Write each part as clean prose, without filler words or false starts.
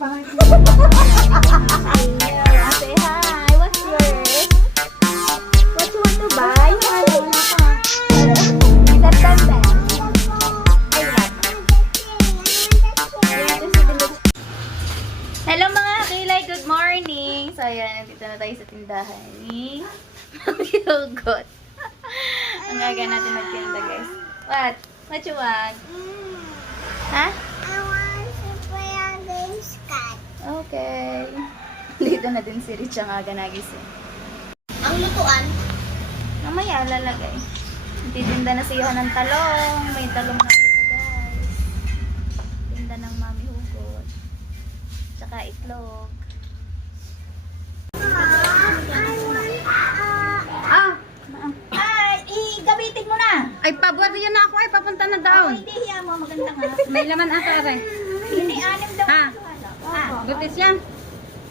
Say hi. What's yours? What you want to buy? Hello mga kilay, good morning! So ayan, nandito na tayo sa tindahan ni Mami Hugot. Ang gaga natin magtinda guys. What? What you want? Ha? I want to play a games cat. Okay. Dito na din si Rich ang aga nagising. Ang lutuan? Mamaya lalagay. Titinda na siya ng talong. May talong na dito guys. Tinda ng Mami Hugot. Tsaka itlog. Gamitin mo na. Ay, pabuhat yan na ako ay papunta na daon. Hindi hiya mo, maganda nga. May laman ata aray. Hindi, anim daw. Ha? Ha? Butis yan.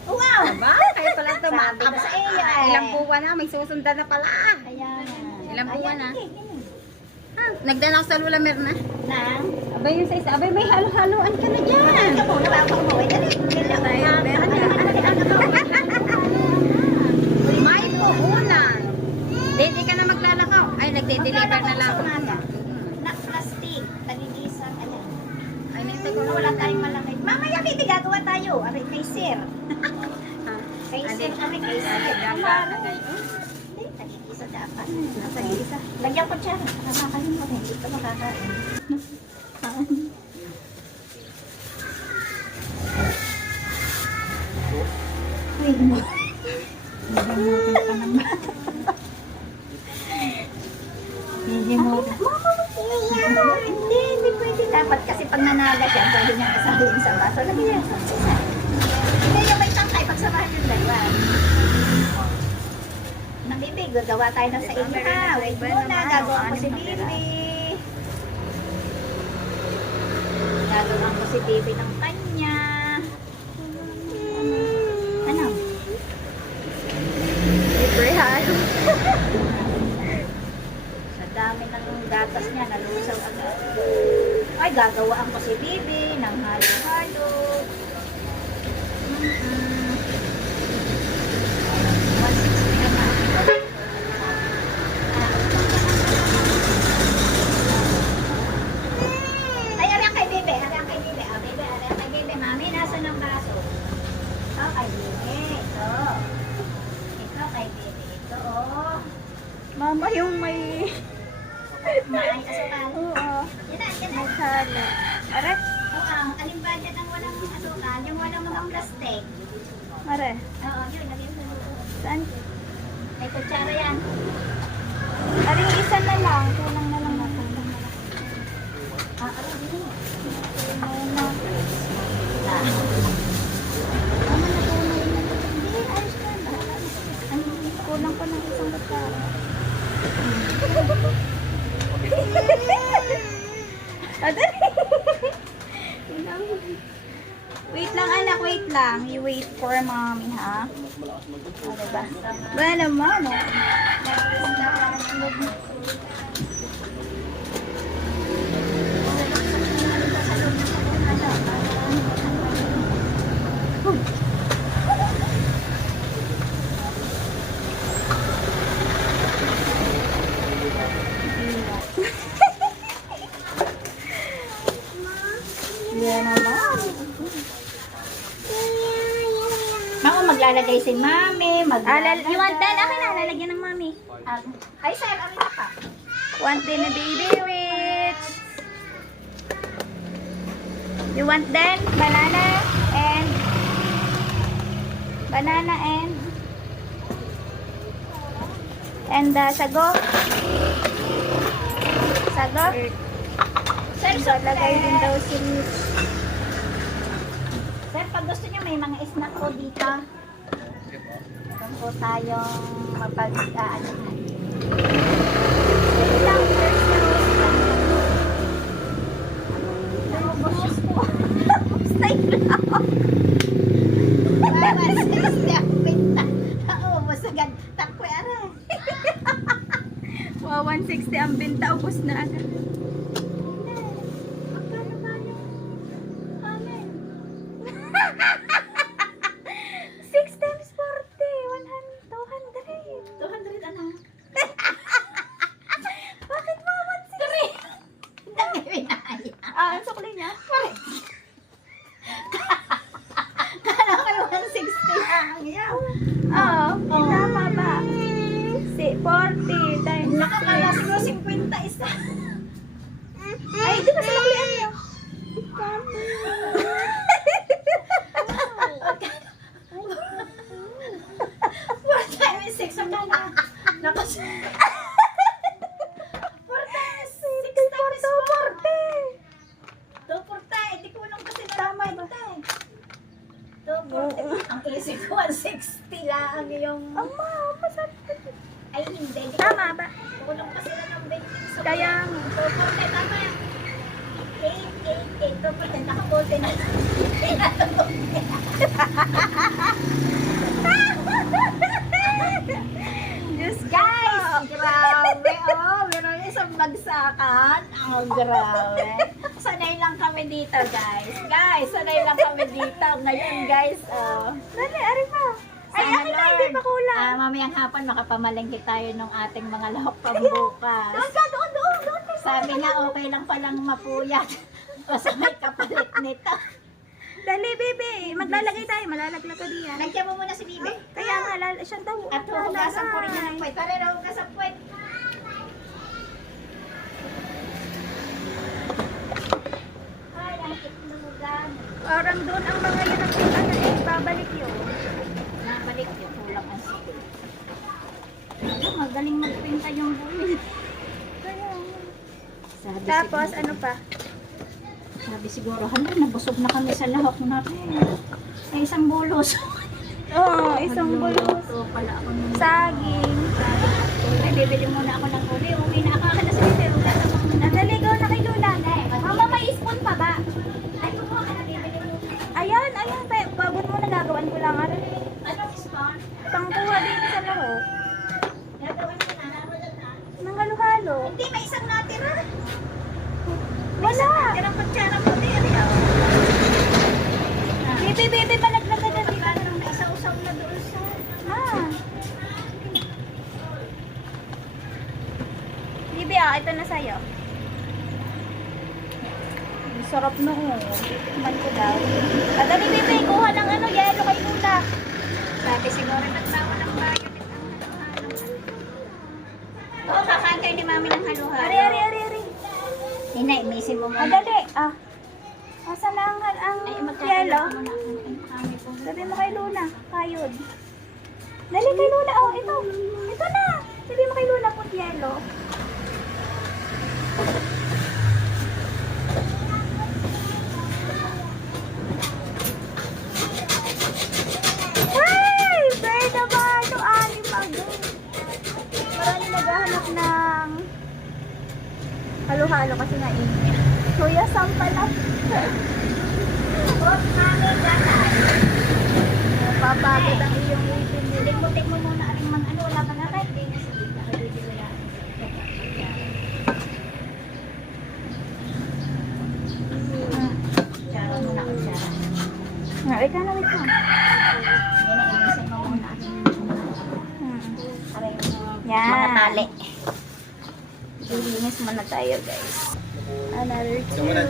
Wow! Ba? Kaya pala ito Sabi ko sa iyo eh. Ilang buwan na, may susundan na pala. Ayan. Ilang buwan na? Ayan, sige. Ha? Nagdaan ako sa Lulamer na. Nang? Abay yung sa isa. Abay, may halo-haloan ka na dyan. Ito muna, bago mo. Dali. May puhunan. Hindi ka na maglalakaw. Ay, nagde-deliver na lang. Na plastic. Tagigisa. Ayan. Ay, nintay Kung wala tayong malaki. Mamaya, hindi gagawa tayo. Aray, kay sir. Kay sir, aray, kay sir. Hindi, tagigisa dapat. Tagigisa. Lagyan ko siya. Nakakain mo. Hindi ito makakain. Wait mo. Hindi mo. Hindi pwede. Dapat kasi pag nanagat yan, pwede niyang kasahin sa baso. Lagi yan sa isa. Hindi yung may tangkay, pagsamahan yung dalawa. Nabibig, gagawa tayo ng sa inyo ha. Wait muna, gagawa ko si Bibi. Gagawa ko si Bibi ng kanya. Ano? Libre halo. Sa dami ng gatas niya, nalusaw agad. Ay, gagawaan ko si Bibi ng halo-halo. 160 naman. Ay, ariyan kay Bibi. Ariyan kay Bibi. Ah, Bibi, ariyan kay Bibi. Mami, nasa ng baso? Ito kay Bibi. Ito. Ito kay Bibi. Ito, oh. Mama, yung may... May asukal. Oo. Yan na, yan na. Halo. Are? Oo, alin ba dyan ang walang asukal? Yung walang mga plastic. Are? Oo, yun. Lagyan mo. Saan? May kutsara yan. Are, isa na lang. Kulang na lang natin. Ah, ano din? Muna. Ah. Mama, natunay na. Hindi, ayos ka na. Kulang pa ng isang kutsara. Wait lang anak, wait lang. You wait for mommy ha. O diba? Ba naman o. Yan naman. Mama, maglalagay si mami. You want that? Akin na, lalagyan ng mami. Ay, sir, amin na pa. Want din na baby rich. You want then? Banana and sago. Sago? Sir, so lagay din daw si Rich. Sir, pag gusto niyo may mga snack po dito. Doon po tayong mapag-aanan. Ilang first na Namubos po. Stay lang. Mama, sister, pinta. Naubos agad. Takwe, aray. 160 ang binta, ubos na agad. Magkano ba yung amin? 6 times 40, 200. 200 ano? Bakit mo 160? Dami pinaya. Ang sukli niya? Kala ko yung 160 lang. Yeah. Oo, tama ba? 40 times Nakakala 6. siguro 50 isa. Ay, di ba sinuklian niyo? 4 times 6 ang kala. Nakas... 4 times 6 times 4. 240. Di kulong kasi na Tama ba? 240. Ang isip ko 160 lang yung... Ama, masarap. Ay hindi. Di Tama ba? kulong kasi na ng 20. So, Kaya, 240 tama yan. 8, 240. Nakabote na. Diyos Guys, grabe oh. Meron isang bagsakan. Oh, grabe. Sanay lang kami dito, guys. Guys, sanay lang kami dito. Ngayon, guys, oh. Dali, ari pa. Ay, Sana, akin na, Lord. hindi pa kulang. Mamayang hapon, makapamalengke tayo ng ating mga lahok pambukas. Doon ka, doon. Sabi nga, okay lang palang mapuyat. Basta may kapalit nito. Dali, baby. Maglalagay tayo. Malalaglag ka diyan. Lagyan mo muna si Bibi. Kaya nga, siya daw. At huhugasan ko rin ng puwet. Para huhugasan puwet. Ay, ang itlogan. Parang doon ang mga yun ang babalik yun. Nabalik yun. Kulang ang sikil. Magaling magpinta yung buwis. Kaya nga. Tapos, Sabi siguro, hala, nabusog na kami sa lahok natin. Ay, isang bulos. Oo, isang bulos. Magluluto pala ako ng Saging. Ay, bibili muna ako ng uli. Uwi na akala sa bibili. Wala namang Naligaw na kay Lula. Mama, may spoon pa ba? Ay, kumuha ka na bibili mo. Ayan. Pabot mo na gagawin ko lang. Anong spoon? Pangkuha dito sa lahok. Gagawin mo na. Nang halo-halo. Hindi, may isang natira. Wala. Tirang kutsara mo din. Baby, malaglag ka na dito. Parang may isa-usap na doon sa... Bibi, ito na sa'yo. Ang sarap na Tikman ko daw. Dali, Bibi, kuha ng yelo kay Lula. Sabi siguro nagtawa ng bayo. Oo, kakain kayo ni Mami ng halo-halo. Ari. Hinay, misin mo muna. Dali. Asan na ang yelo? Kami po. Sabi mo kay Luna. Kayod. Dali kay Luna. Oh, ito. Ito na. Sabi mo kay Luna po yelo. Ay! Bird naman! Ito, anim agad. Marami naghahanap ng halo-halo kasi nga init. Kuya, saan pala? Papagod ang iyong ngipin. Tingmutik mo muna aring mga ano, wala pa na kahit di na sige. Nakabibili na. Tsara muna ako, tsara. Wait ka na. Yan na, imisin mo muna aking aray Yan. mga tali. Ilinis muna tayo, guys. Another two. Yan.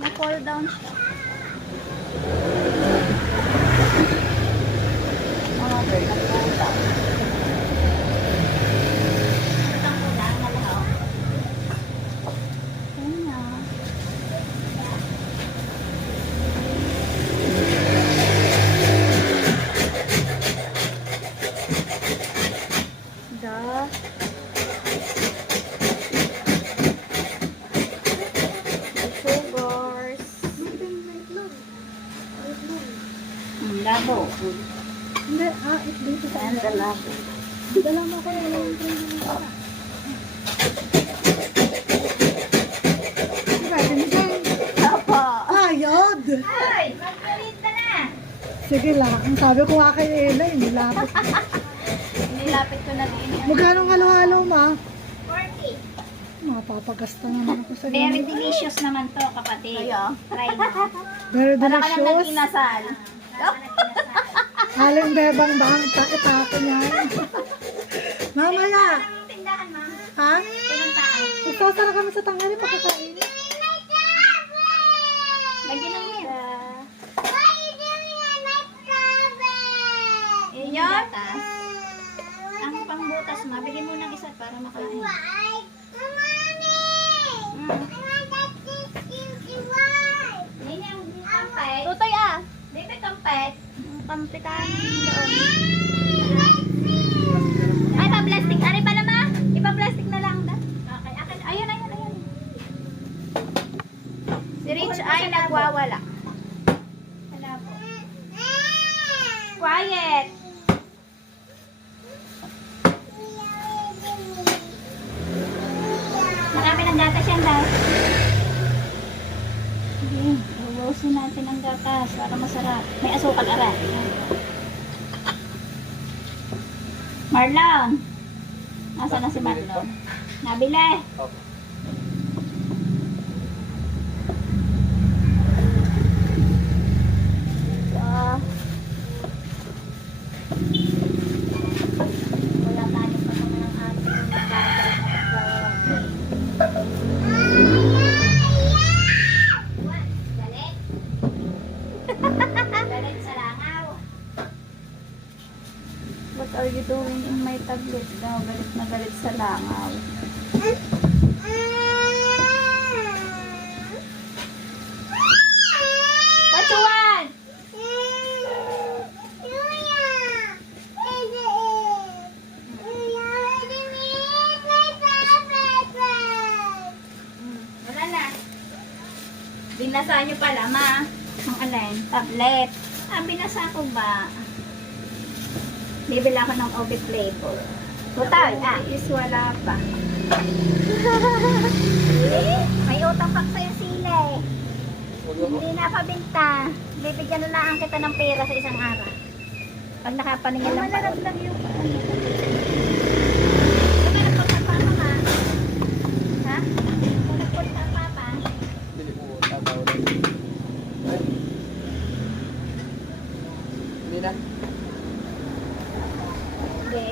Na-fall down siya. Mga bird na-fall down. Itang muna, nalahaw. Ayan na. Da. Sugars. Labo. Hindi, dito sa Ayan, sa labo. Dala mo ko yung tray na nila. Apa? Ayod! Ay, magpalit na. Sige lang. Ang sabi ko nga kay Ella, nilapit. Nilapit ko na din. Magkano ang halo-halo, ma? 40. Mapapagasta naman ako sa Very inyo. delicious naman to, kapatid. Ayo. Try mo. Very Wala ka nang delicious. nag-inasal. Haling bebang bang itapo niya. Mamaya. Ang tindahan, ma. Ha? Ilang tao? Isasara kami sa tanghali pagkakain. Lagyan ng milk. Yun Yung yun? gatas. Ang pangbutas, ma. Bigyan mo ng isa para makain. Yan yung kampet. Tutoy ah. Baby, kampet. Kampitan doon. Ay, pa-plastic. Ari pala ma. Ipa-plastic na lang da. Okay, akin. Ayun, ayun, ayun. Si Rich ay nagwawala. Wala po. Quiet. Marami ng gatas yan daw. Sige, ubusin natin ang gatas para masarap. May asukal, ara. Marlon. Nasaan na si Marlon? Nabili. So, Wala tayo pa naman ang ating gatas. Galit. Galit sa langaw. what are you doing in my tablet? Daw, galit na galit sa langaw. What you want? Wala na. Binasa niyo pala ma. Ang alin? Tablet. Ah, binasa ko ba? Bibili ako ng OB flavor. Butay. Is wala pa. May utang pa sa'yo sila eh. Hindi na pabinta. Bibigyan na lang kita ng pera sa isang araw. Pag nakapaningin ng parang. lang yung Kung nagpunta pa ako ha? Ha? Kung nagpunta pa pa? Hindi na. Hindi.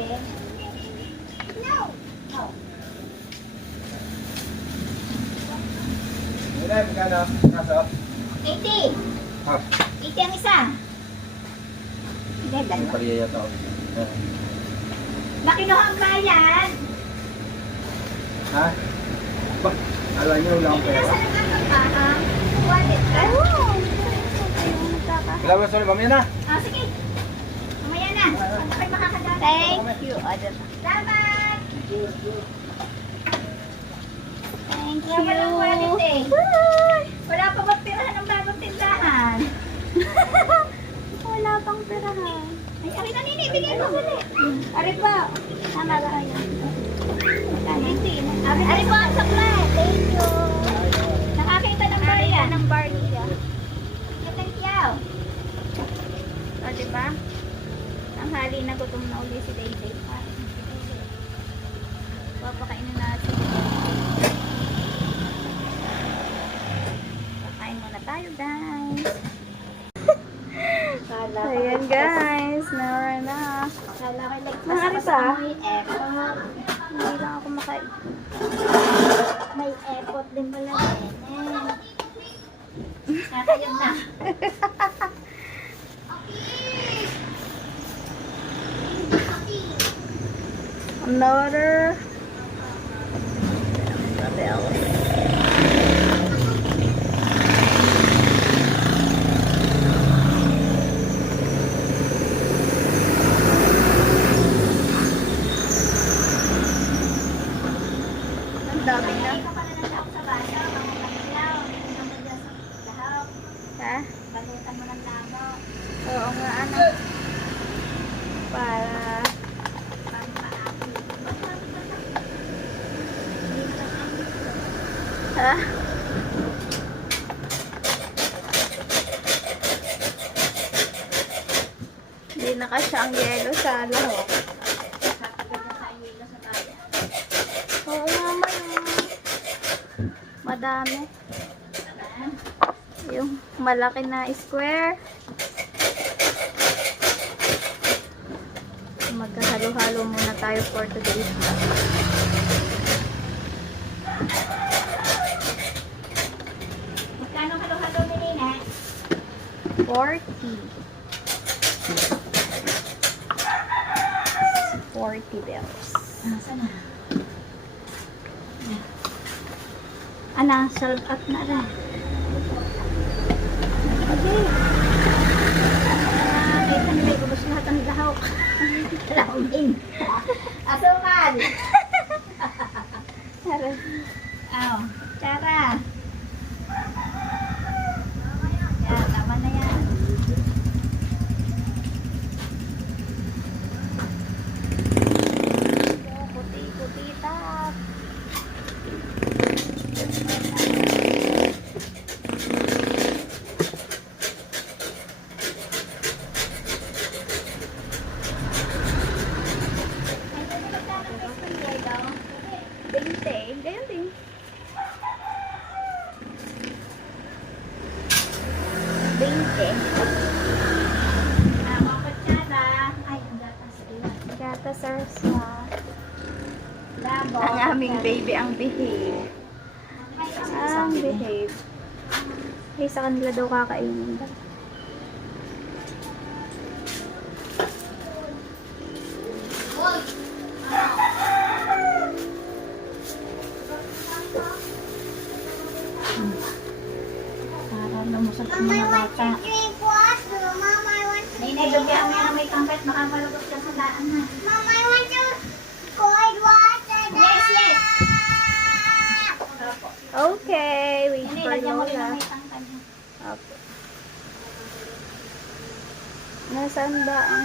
Hindi na, magkano? Kaso? 80. Ha? 80 ang isa. Hindi, Yung dalawa. pariya to. Nakinuha ang bayan. Ha? Ba? Alam niyo, wala akong pera. Nasa lang pa ha? Wallet ka? Wala mo sorry, mamaya na. Ah, sige. Mamaya na. Pag makakadala. Thank you. Salamat. Thank Wala pa lang wallet eh. Wala pa ba pirahan ng bagong tindahan? Wala pang perahan. Ay, akin na nini, bigyan mo ulit. Ari pa. Tama ba kayo? Hindi. Ari po ang supply. Thank you. Nakakita ng bayan. Ng barya. Thank you. O, diba? Tanghali na gutom na uli si Daisy. Papakainin natin. Pakain muna tayo, guys. Ayan, guys. Meron na. Kala ko like Maaari pa? may effort. Hindi lang ako makain. May effort din pala din. Nakayag na. Another. What else? Ang dami na. Hindi ka pala nandang sa baso. Mga panilaw. Ang nandiyan sa lahok. Ha? Balutan mo ng lamo. Oo nga, ano. Para Pang Ah. Hindi na kasi ang yelo sa lahok. Oo mama, yung madami. Yung malaki na square. Magkahalo-halo muna tayo for today's vlog. Magkano halo-halo ni Nina? 40. 40 bells. Nasaan na? Ana, serve up na rin. Okay. Ito nila gubos lahat ang lahok. Lahogin. Asukal. Tara. Aw, Tara. Yan, tama na yan. Puti-puti tap. Binte. Ganyan din. Binte. Mga kutsara. Ay, ang gatas. Gata sarsa. Labo. Ang aming baby ang behave. Ang behave. Hey, sa kanila daw kakainin daw. Para lumusot ang mga bata. Drink water. Mom, I want to Ninay, dugyan mo yan may kangkat. Baka malugos ka sa daan na. Mom, I want to cold water. Yes, yes. Okay, wait Ninay, for lagyan mo rin Lola. ang may kangkat. Okay. Nasaan ba ang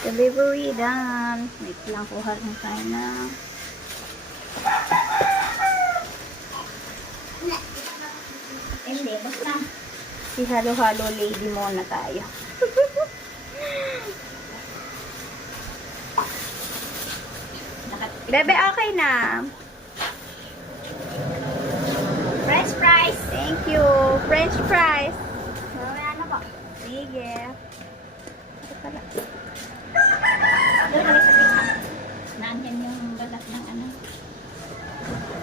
delivery done? Wait lang, kuha lang tayo na. Hindi, basta. Si halo-halo lady muna tayo. Bebe, okay na. French fries. Thank you. French fries. Wala na po. Sige. Ito pala. Doon kami sa bika. Nandyan yung balat ng ano.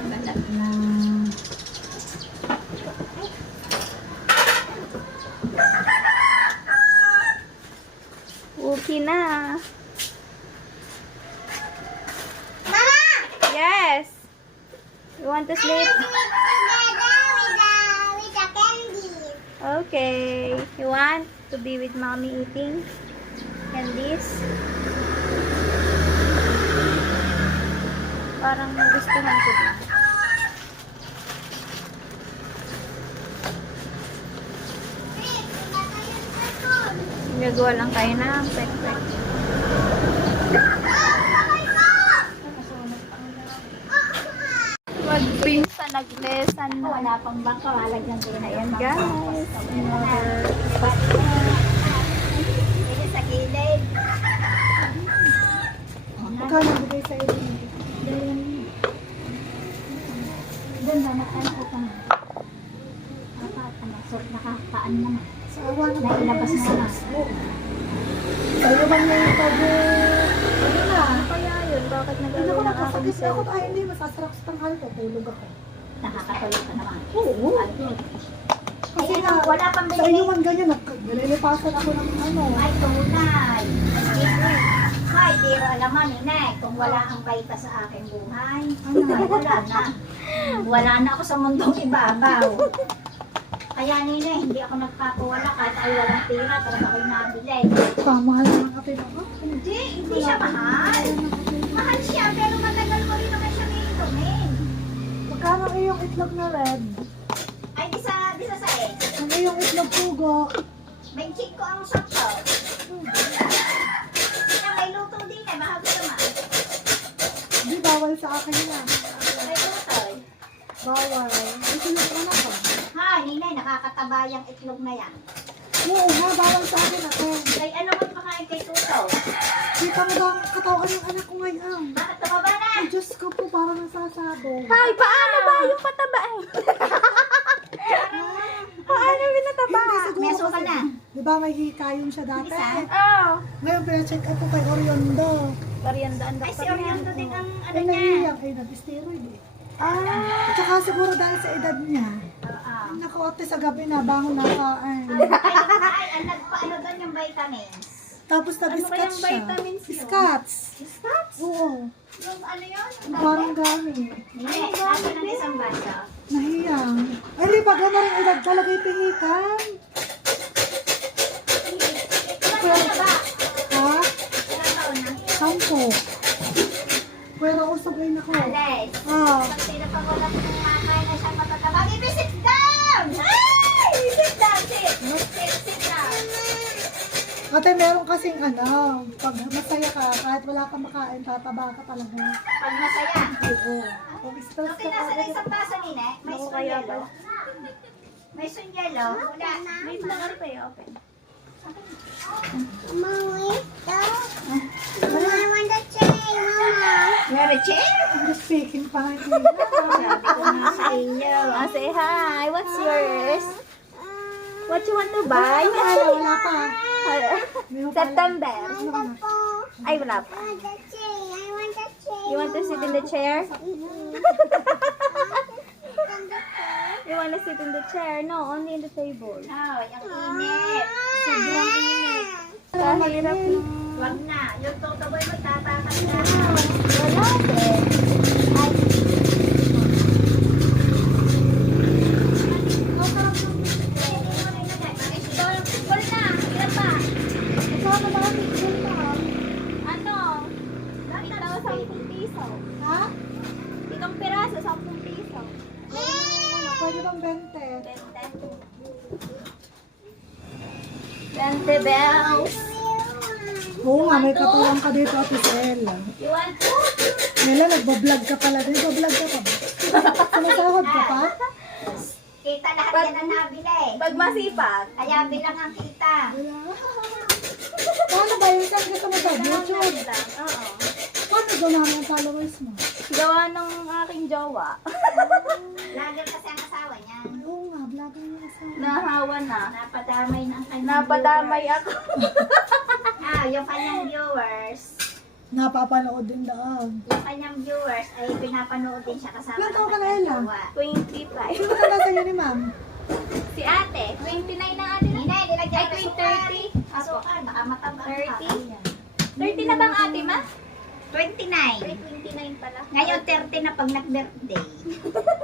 Balat ng... Okay na. Mama! Yes. You want to sleep? With the candy. Okay. You want to be with mommy eating candies? Parang nagustuhan ko din. Gagawa lang tayo ng pek-pek. Mag-pinsa nag-lesson na. Wala pang bangka. Malagyan din na Ayan yan. guys. Another Pwede sa gilid. Magkano bigay sa iyo? Doon ba na ano ko pang... Nakakaan naman. Sa awa na Nailabas na naman. Sa iyo man yung tabi. Ano na? kaya yun. Bakit Hindi nagagawa ako ng aking nakasagis ako. self? Ay, hindi. Masasarap sa tanghal ko. Tulog ako. Nakakatulog ka naman. Oo. Kasi Ay, nga, wala pang sa iyo bili. man ganyan. Nalilipasan ako ng ano. Ay, tunay. Ay, pero alaman eh, kung wala ang baita sa aking buhay, ay, wala na. Wala na ako sa mundong ibabaw. Kaya nina, hindi ako nagpapawalan kahit ay walang tira, talaga ako'y nabili. Pamahal ng kape na ako. Hindi siya mahal. Mahal siya, pero matagal mo rin naman siya inumin. Magkano iyong itlog na red? Ay, di sa eh. Ang iyong itlog pugo. May chick ko ang sakto. Kaya may luto din eh, mahal ko naman. Di bawal sa akin yan. Ay, tutoy. Bawal. Ito yung anak ko. Ha, ninay, nakakataba yung itlog na yan. Oo nga, bawal sa akin ako. Kay ano man pakain kay tutoy? Kita mo ba ang katawan ng anak ko ngayon? Bakit tumaba na? Ay, Diyos ko po, parang nasasabog. Ay, paano ba yung pataba eh? Paano binataba? Hindi siguro May asukal kasi- na. Di ba may hikayong siya dati? Isa? Oh. Ngayon, pina-check up ko kay Oriondo. Karyandaan Ay, si Oriento din ang ano Ay, niya. naiiyak. Ay, nag-steroid eh. At saka siguro dahil sa edad niya. Oo. Naku, ate, sa gabi na, bangon na kain. Ay, ang nagpaano doon yung vitamins. Tapos Ano kayang nag-scotch siya. vitamins yun? Scotch. Scotch? Oo. Yung ano yun? Parang gamit. Hindi, sabi ng isang baso. Nahiyang. Ay, hindi pa gano'n rin edad talaga itingikan. Ilan na ba? Ha? Ilan taon na? 10. Pero usog ay nako. Alex. Ah, Pag sino pang wala kumakain na siyang matataba, baby, sit down! Ay! Sit down, sit down. ate, meron kasing ano, pag masaya ka, kahit wala kang makain, tataba ka talaga. Pag masaya. Oo. Pag stress Okay, ka nasa na talaga. isang baso ni Nek? May Ako sun kaya yellow. May sun yellow. Wala. Wait lang, ano tayo? Open. Mama, wait. Mama, I want the chain, Mama. Mary Chair? Just speaking pa nga. Sabi ko nga sa inyo. Say hi. What's yours? What you want to buy? Wala pa. May pa- September. Ano ka na? Ay, wala pa. I want the chain. I want the chain. You want to sit in the chair? You want to sit in the chair? No, only in the table. Ay, ang init. Sobrang init. Kahirap ng... Wag na. Yung tutuboy magtatakas na. Wala din. Ay, Kasama ba ang picture mo? ano? Ito, 10 piso. Ha? Itong piraso, 10 piso. Pwede bang 20 bells. 20? Oo nga, may katuwang ka dito, Ate Sel. You want to? Nela, nagbablog ka pala. Nagbablog ka pa ba? Sumasahod ka pa? Kita lahat yan ang nabili. Pag masipag. Kaya bilang ang kita. Wala. Paano ba yun? Saan ka mo ba? YouTube? Oo. Paano gawin ang followers mo? Gawa ng aking jowa. Vlogger kasi ang asawa niya. Oo nga, vlogger niya sa... Nahawa na. Napadamay ng kanyang Napadamay viewers. ako. Yung kanyang viewers. Napapanood din daw. Yung kanyang viewers ay pinapanood din siya kasama Ilan taon ka na, kanyang Ella? jowa. 25. Sino ka nasa ni ma'am? Si ate, 29 na ate. Hindi, nilagyan Ay, ko 30. Asukal, baka mataba. 30 na bang ate ma? 29. Ay, 29 pala. Ngayon 30 na pag nag-birthday.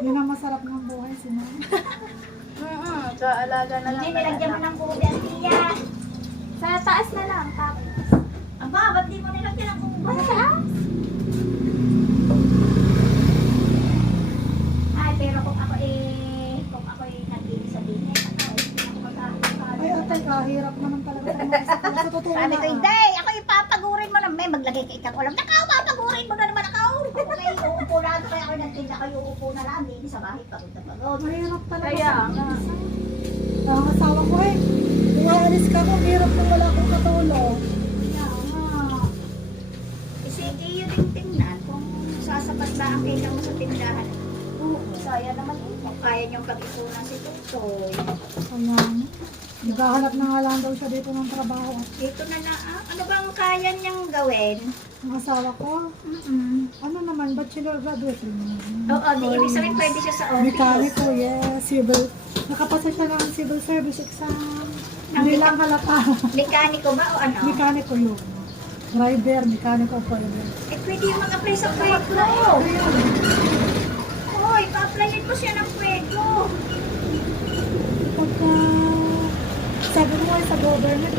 Yun ang masarap ng buhay si ma'am. Sa alaga na lang. Hindi, nilagyan mo ng kubi ang tiya. Sa taas na lang. Tapos. Aba, ba't di mo nilagyan ng kubi? Sa taas? Ay, pero kung ako nag-ibig hindi ako Ay, ate, kahirap naman talaga sa mga isa. Sa totoo Sabi ko, lang. hindi, ako ipapagurin mo na, may maglagay ka ikang ulam. Nakaw, papagurin mo na naman ako. Okay, uupo na ako, kaya ako nagtinda kayo, uupo na lang. Hindi sa bahay, pagod na pagod. Mahirap talaga. Kaya nga. Ang asawa ko eh. Kung aalis ka ko, hirap kung wala akong katulong. Kasi iyo din tingnan kung sasapat ba ang kailang mo sa tindahan. Oo. Saya naman yun. Kung kaya niyong pag-isunan si Tutoy. Alam. Naghahanap na nga lang daw siya dito ng trabaho. Dito na na, ano bang kaya niyang gawin? Ang asawa ko, ano naman, bachelor graduate rin. Oo, di ibig sabihin pwede siya sa office. Mekaniko, yes. Civil. Nakapasa siya ng civil service exam. Hindi lang halata. Mekaniko ba o ano? Mekaniko yun. Driver, mekaniko, pwede. Eh, pwede yung mag-apply sa Pueblo. Hoy, pa-applyin ko siya ng Pueblo. Pagka, sabi mo ay sa government,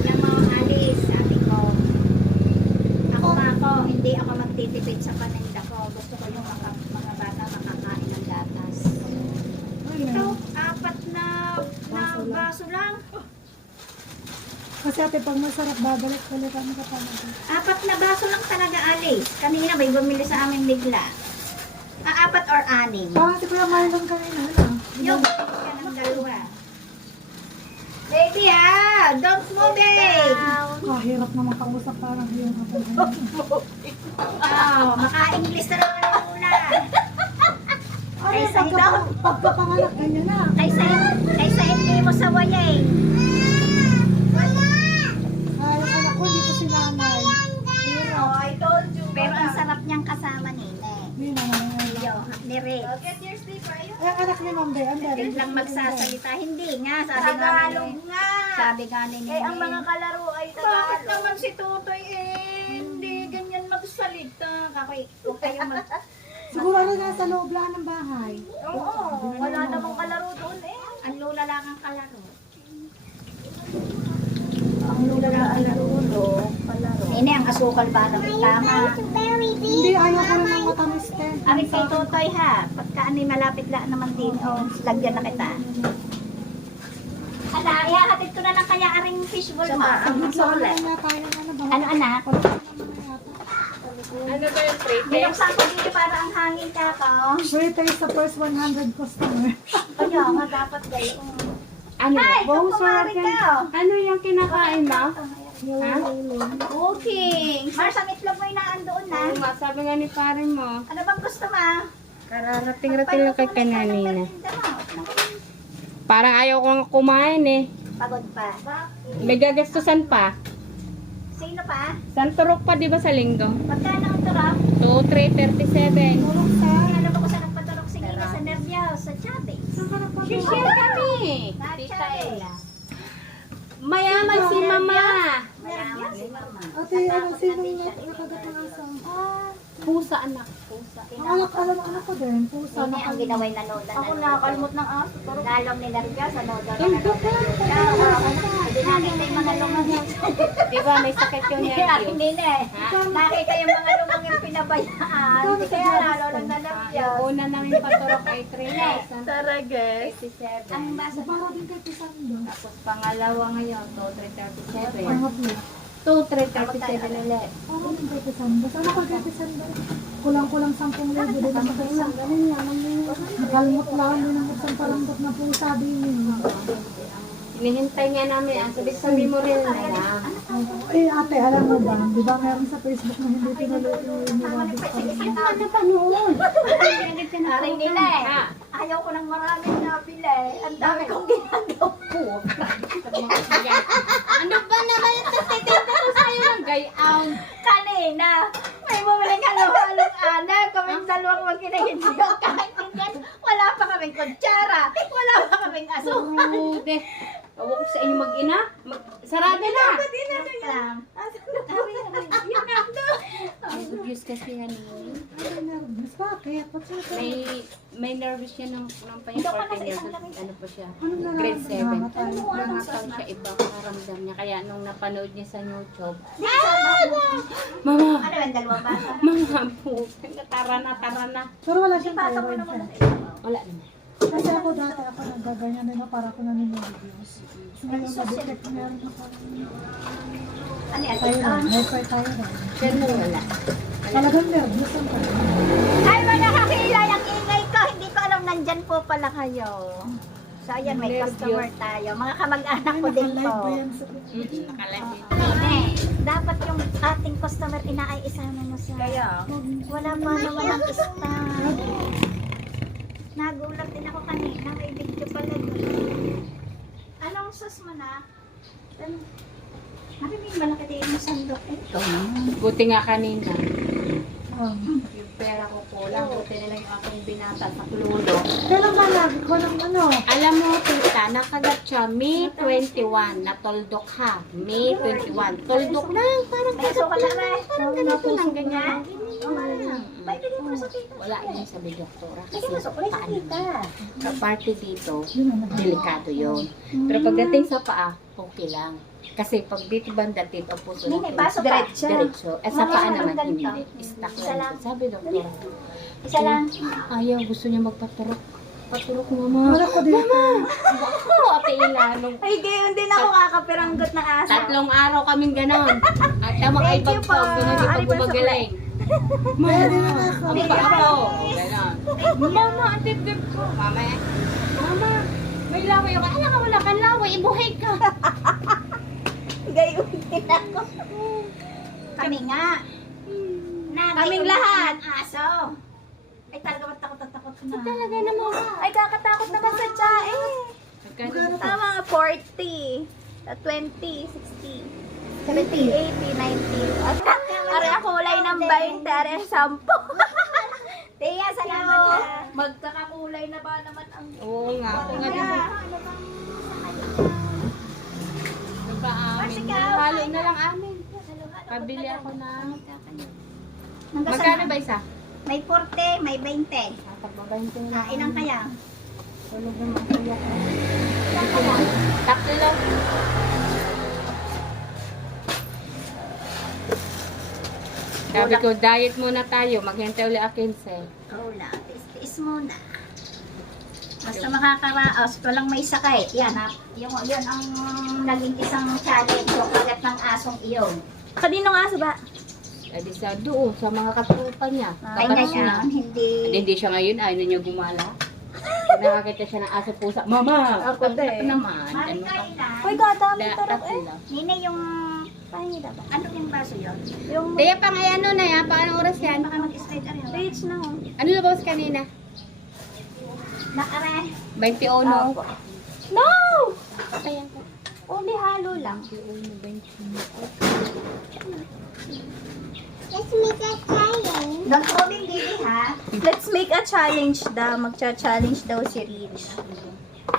Alam mo, Alice, sabi ko, ako, hindi ako magtitipid sa paninda ko. Gusto ko yung mga bata makakain ng gatas. Ito, 4 na baso lang. Kasi ate, pag masarap, babalik-balikan ka talaga. 4 na baso lang talaga, Alice. Kanina may bumili sa amin bigla. 4 or 6. Parang si Kuya Marlon kanina, ano? Yung ka ng dalawa. Baby don't move it! Kahirap naman kausap parang yun. Maka-English na lang ang una. Ay, Kaysa pagkapanganak, ganyan na. Kaysa hindi mo sa wayay. Ay, anak ko, hindi ko sinamay. I told you. Pero ang sarap niyang kasama nene. Hindi naman. Ni Rick. Get your sleeper. Ayun. Ay, ang anak ni Ma'am Be, ang dali. Biglang magsasalita. Hindi nga, sabi nga Tagalog ni nga. Sabi nga ni Eh, ang mga kalaro ay Bakit Tagalog. naman si Tutoy hindi ganyan magsalita? Kakoy, huwag kayo mag... Siguro nasa loob lang ng bahay. Oo, wala namang kalaro doon eh. Ang lula lang ang kalaro. Ang lula na kalaro. Nene, ang asukal ba na may tama? Hindi, ayaw ko rin ng matamis te. Amin kay Tutoy ha. Pagka ano, malapit lang naman din. Lagyan na kita. Ala, ihahatid ko na lang kaya aring fishball mo. Ang So, ano sole. na tayo, ano ba? Ano anak? Ano ba yung trade? Binuksan ko dito para ang hangin ka ko. Free tayo sa first 100 customer. Kaya nga dapat kayo. Ano? Ay, kumari ka. Ano yung kinakain mo? Ha? Cooking. Mars, ang itlog mo inaan doon na. Sabi nga ni pare mo. Ano bang gusto mo? Kararating-rating lang kay kananina. Parang ayaw kong kumain eh. Pagod pa. May gagastusan pa. Sino pa? Santurok pa di ba sa linggo? Magkano ang turok? 2,337. Ano ba ko sa nagpaturok? Sige na sa Nervios, sa Chavez. Share kami. Sa Chavez. Mayaman si mama. Mayaman si mama. Ate, ano, sino yung nakagat ng aso? Pusa anak. Pusa. Ang anak ko din, pusa Sino na ang ginaway na noda? Ako nakakalmot ng aso. Nalong ni Nervios, sa noda na noda. Hindi nakita yung mga lumang Di ba may sakit yung Hindi na eh. Nakita yung mga lumang yung pinabayaan. Kaya lalo lang na Yung Nervios. una namin paturok ay 3,000. Ang 87. basa Para din kay Pisando. Tapos pangalawa ngayon, 2,337. Pangatlo. 2,337 ulit. Parang din kay Pisando. Sana ko kay Pisando? Kulang-kulang 10,000 din ang kailang. Nakalmot lang din ang isang paranggot na pusa din yun. Hinihintay nga namin ang sabi memorial na lang. Eh ate, alam mo ba, di ba meron sa Facebook na hindi tinuloy yung nilabit pa rin? Ano pa noon? Aring nila eh. Ayaw ko ng maraming nabili. Ang dami kong ginagawa po. Ano ba naman yung tatitinda ko sa'yo ng gayaw? Kanina, may bumiling halo-halong anak. Kaming dalawang magkinahindiyo. Kahit ganyan, wala pa kaming kutsara. Wala pa kaming asukal. Rude. Tawa ko sa inyo mag-ina. Sarado na. Nervous kasi yan. Ay, nervous. Bakit? Ba't siya ito? May nervous siya ng pa yung Ito ka na 14 sa years. isang lamig. Ano pa siya? Anong Grade 7. nararamdaman? Nangasaw siya iba karamdam niya. Kaya nung napanood niya sa YouTube, Ano Mama! yung dalawang basa? Mga po. Tara na. Pero wala siyang Pasok mo thyroid naman siya. sa ibabaw. Wala naman. Kasi ako dati, ako nagaganyan din ako para ako naniniligos. Ngayon, na-detect meron ako. Ano yan? Thyroid, hyperthyroid. Pero wala. Talagang nervous ang pala. Ay, mga kakilay, ang ingay ko. Hindi ko alam, nandyan po pala kayo. So, ayan, may Nervous. customer tayo. Mga kamag-anak Ay, ko din nakalive po. ba yan sa... Nakalagay. Dapat yung ating customer inaay isama mo sa... Kaya, Wala pa naman ang staff. Nagulat din ako kanina. May video pala doon. Anong sauce mo na? Ano may malaki din yung sandok ito? buti nga kanina. Um, Yung pera ko kulang. Buti na lang yung aking binata sa kludo. kailan ba lagi ko ng ano? Alam mo, tita, nakagat siya May 21. Natoldok ha. May 21. Toldok lang. Parang May suka na ba? Parang ganito lang, ganyan. May bigay mo sa tita. Wala yun sabi doktora. Kasi Bigay mo sa kulit sa paano tita. sa party dito, Yun ang nag- delikado yun. Pero pagdating sa paa, okay lang. Kasi pag dito banda dito, ang puso Hindi, natin, pasok pa. diretso. At sa Mga paa naman, ganito. hindi. Stuck Isa lang. lang. Sabi doktora. Isa lang. Ayaw, gusto niya magpaturok. Paturok, mama. Wala ko dito. Ako, ate Ate Ila, nung Ay, gayon din ako kakapiranggot ng aso. 3 araw kaming ganon. At tamang ay Thank you bagpag, po. ganun yung Ari, pagbabagaling. Mama, ang pa ako. Ganon. Mama, ang dibdib ko. Mama, may laway ako. Alam ka, wala kang laway, ibuhay ka. Gayon din ako. Kami nga. Na, Kaming may lahat. ulan ng aso. Ay, talaga takot na. Talaga naman. Ay, kakatakot naman sa tsae. Magkano? Tama nga, 40. 20, 60. 70, 80, 90. At ari ang kulay ng 20, ari ang 10. Tia, salamat ha. Magkakakulay na ba naman ang... Oo nga, ako nga din. Ano ba amin? Halo na lang amin. Pabili ako na. Magkano ba isa? May 40, may 20. Pagbabahin ko na. Ilang kaya? Tulog naman kaya ko. Ilang kaya? Tatlo lang. Sabi ko, diet muna tayo. Maghintay ulit akin sa. Oo lang, tiis muna. Basta makakaraos, walang may sakay. Yan ha, yun ang naging isang challenge yung kagat ng asong iyon. Kaninong aso ba? Edi sa doon, sa mga katupa niya. Ay Kabatch niya. ngayon, hindi. Hindi siya ngayon, ayaw niya gumala. Pag nakakita siya ng aso pusa, Mama! Ako din. Naman. Marikaina, Hoy, dami tarap eh. nina yung, Pahingi ba? ano yung baso yun? Yung Kaya pa nga ano na yan, paano oras yan? Baka mag-straight ano yun? rich na oh. Ano labas kanina? Nakare. 21. No! Ayan ko. Only halo lang. Let's make a challenge. Don't call him Didi ha. Let's make a challenge daw. Magcha-challenge daw si Rich.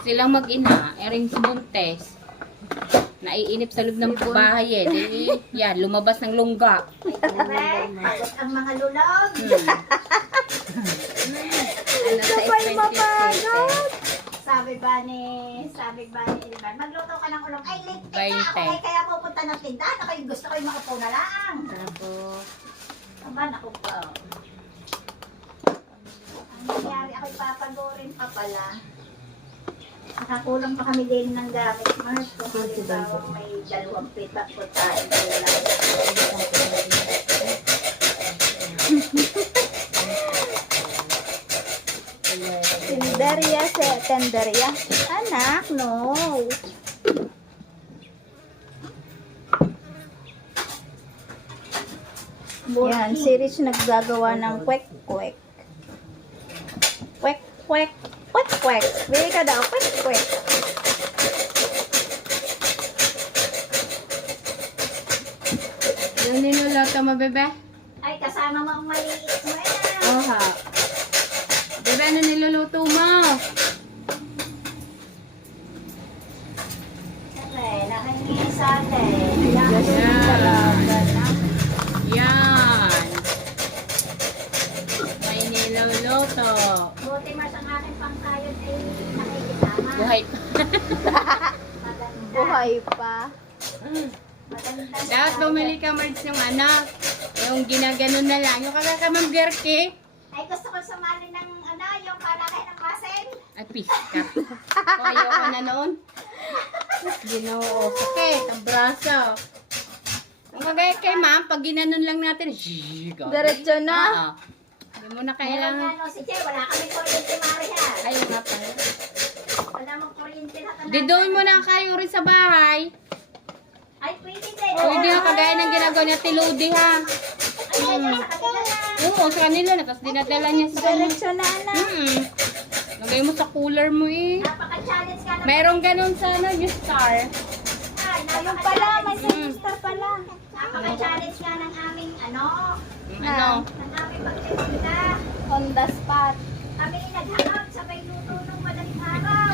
Silang mag-ina, ering si Buntes. Naiinip sa loob ng bahay eh. Di, yan, lumabas ng lungga. Correct. Pagod ang mga lulog. Ano sa Sabay mapagod. Sabi ba ni Ivan, magluto ka ng ulong. Ay, late ka. 20. Okay, kaya pupunta ng tindahan. Ako yung gusto ko yung makaupo na lang. Aba, naku po. Ang nangyari, ako'y papagorin pa pala. Nakakulang pa kami din ng gamit, Mark. Kung halimbawa may 2 pita po tayo. Tenderia se tenderia. Anak, no. Yan, si Rich naggagawa ng kwek-kwek. Kwek-kwek. Kwek-kwek. Bili ka daw, kwek-kwek. Yung ninuluto mo, bebe? Ay, kasama mo ang maliit mo eh. Oo ha. Bebe, ano niluluto mo? Siyempre, nakahingi sa atin. Yan. May niluluto. Buti mas ang aking pangkayod ay nakikisama. Buhay. Maganda. Buhay pa. Maganda. Dapat bumili ka, Marge, yung anak. Yung ginaganon na lang. Yung kakakamamgerke. Ay, gusto ko sumali ng yung palakay ng muscle. Ay, piska. O, ayoko na noon. Ginoo. Sakit. Ang braso. Ang kagaya kay ma'am, pag ginanon lang natin, Diretso na. Oo. Hindi mo na kailangan. Meron si Che, wala kami kuryente, Maria. Ayun nga pala. Wala mong kuryente na kanina. Didoy mo na kayo rin sa bahay. Ay, pwede din. Pwede na kagaya ng ginagawa niya, tiludi ha. Ay, sa kanila na. Oo, sa kanila na. Tapos dinadala niya sa kanila. Diretso na, anak. Lagay mo sa cooler mo eh. Napaka-challenge ka naman. Mayroong ganun sa ano, yung star. Ay, Ayun pala, may star pala. Napaka-challenge nga ng aming Ano? ng aming pagtitinda. On the spot. Kami naghangap sa may luto ng madaling araw.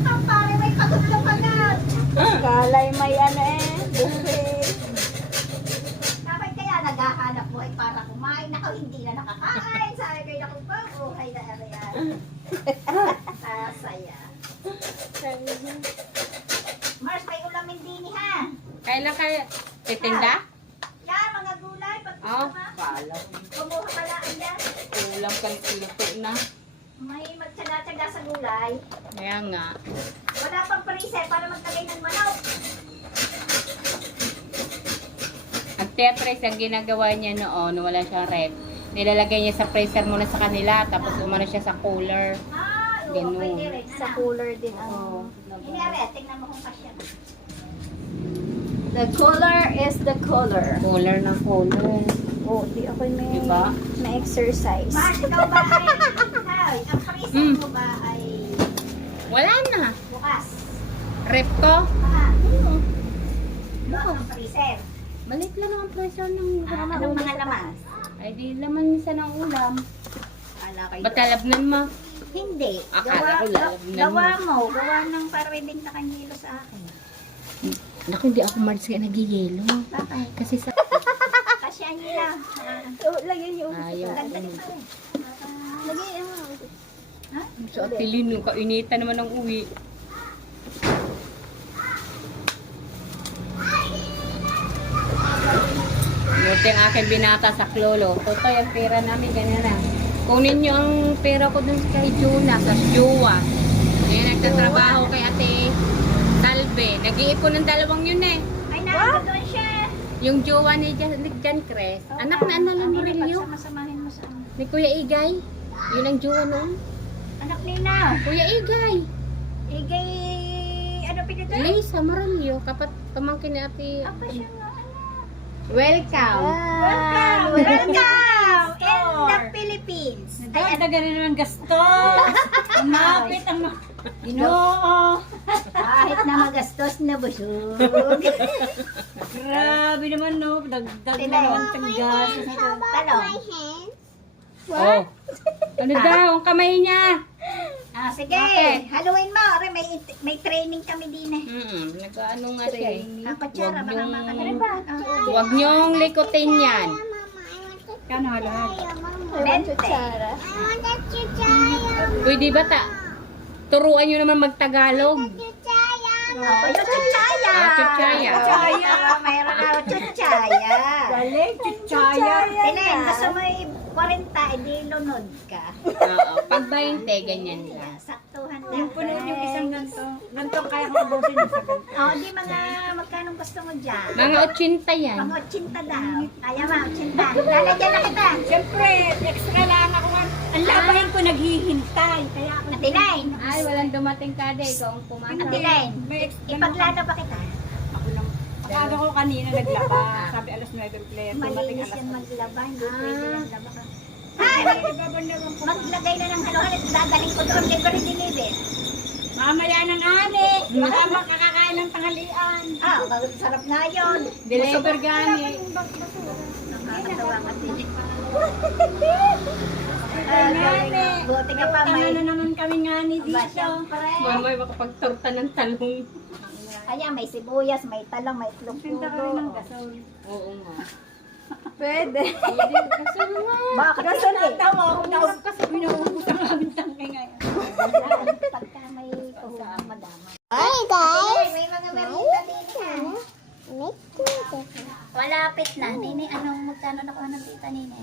Ang pare may pagod na pagod. Kalay may ano eh. Buffet. Dapat kaya naghahanap mo ay para kumain. Ako hindi na nakakain. Sabi ko, naku po, buhay na yan. Saya. Mars, may ulamin din ha. Kailan kayo? Titinda? Yan, mga gulay. Pag gusto Oh, mo, pala. kumuha ka lang yan. Kulang kang luto na. may magtsaga-tsaga sa gulay. Kaya nga. Wala pang freezer para magtagay ng manok. Ang Tetris, ang ginagawa niya noon, wala siyang rep. Nilalagay niya sa freezer muna sa kanila, tapos umano siya sa cooler. Ah, oo, Ganun. pwede rin. Sa cooler din. Oo. Inere, tingnan mo kung kasya. The cooler is the cooler. Cooler ng cooler. Oh, di ako may Diba? exercise. Bakit ikaw ba ay, ay, ang freezer mo ba ay Wala na. bukas? Rep ko. Bukas ang freezer. Maliit lang ang freezer ng Anong mga laman? Ay, di laman minsan ng ulam. Ala kayo. Ba't lalabnan mo? Hindi. Akala ko lalabnan Gawa mo. Gawa ng para pwedeng nakanyelo sa akin. Naku, hindi ako Mards kaya nag-yelo. Bakit? Kasi sa... Kasi ang nila. Oh, lagyan niyo. Ayaw. Ganda din pa rin. Lagyan mo. Ha? So, atilin yung kainitan naman ng uwi. Buti ang aking binata sa klolo. Totoy, ang pera namin, ganyan na. Kunin nyo ang pera ko dun kay Juna, sa Jowa. Ngayon, nagtatrabaho kay Ate Salve. Nag-iipon ng dalawang yun eh. Ay, nandun doon siya. Yung Jowa ni Jan Cres. Anak na anak ni Rilio. Pagsama-samahin mo sa amin. Ni Kuya Igay. Yun ang Jowa noon. Anak nina. Kuya Igay. Igay, ano pinito? Lisa Marilio. Kapat pamangkin ni Ate. Apa siya nga, anak. Welcome. Welcome! Welcome! In the Philippines. Ay, Daga rin naman gastos. Mapit ang Ginoo. kahit na magastos na busog. Grabe naman no. Dagdag Tinay. naman ang gas. Talong. Oh. Ano daw? Ang kamay niya. Ah, sige. Haluin mo. Aray, may training kami din eh. Nag-ano nga siya eh. Ang kutsara, baka yung- makakalimutan. ba? Huwag niyong likotin yan. Kano lahat? 20. I want a chuchaya. Pwede ba ta? Turuan niyo naman magtagalog. Chuchaya. Ako yung chuchaya. Ah, chuchaya. Chuchaya. Mayroon na ako chuchaya. Galing, chuchaya. Tinen, gusto mo 40, edi lunod ka. Oo. Pag 20, ganyan lang. Saktuhan na. Yung puno yung isang ganito. Ganito kaya ko ubusin yung sa ganito. Oo, di mga magkano gusto mo dyan? Mga 80 yan. Mga 80 daw. Kaya ma, 80. Lalagyan na kita. Siyempre, extra lang ako. Ang labahin ko naghihintay. Kaya ako. Atinain. Ay, walang dumating kada. Ikaw ang pumasok. Atinain. May Ipaglado pa kita. Ako lang. Pagkaga ko kanina naglaba. Sabi alas 9 play. Dumating Malinis alas yan 9. maglaba. Hindi pwede yan laba ka. Ay, maglagay na ng halo-halo. Dadaling ko doon. Libre deliver. Mamaya ng ani. Baka makakakain ng tanghalian. Ah, sarap na yun. Deliver gani. Nakakatawa ka din. Ngani. Buti ka pa Tama may... na naman kami ngani Ba, dito. syempre. Mamay makapagtorta ng talong. Kaya may sibuyas, may talong, may itlog Tinta ka rin ng pugo. gasol. Oo nga. Pwede. Pwede. Kasi nga. Bakit? Gasol na tawa ako na kasi pinuubos ang aming tangke ngayon. Pagka may kuhang madama. Hey guys. May mga merienda din yan. Let's do Malapit na. Nini, anong magkano nakuha ng tita Nini?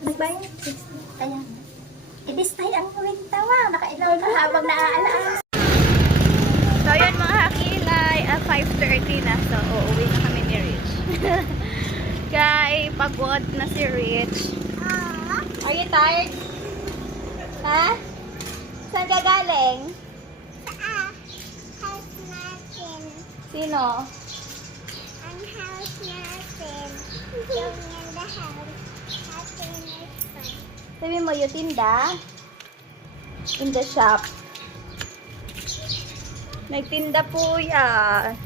Nagbayad? 60. Kaya na. Ibistay ang kuwintawa. Nakailaw ka habang naaalaan. So yun mga hakilay, 5:30 na. So uuwi na kami ni Rich. Kay pagod na si Rich. Are you tired? Ha? Saan ka galing? house natin. Sino? Ang house natin. Yung in the house. Natin is fun. Sabi mo, you tinda? In the shop. Nagtinda po yan.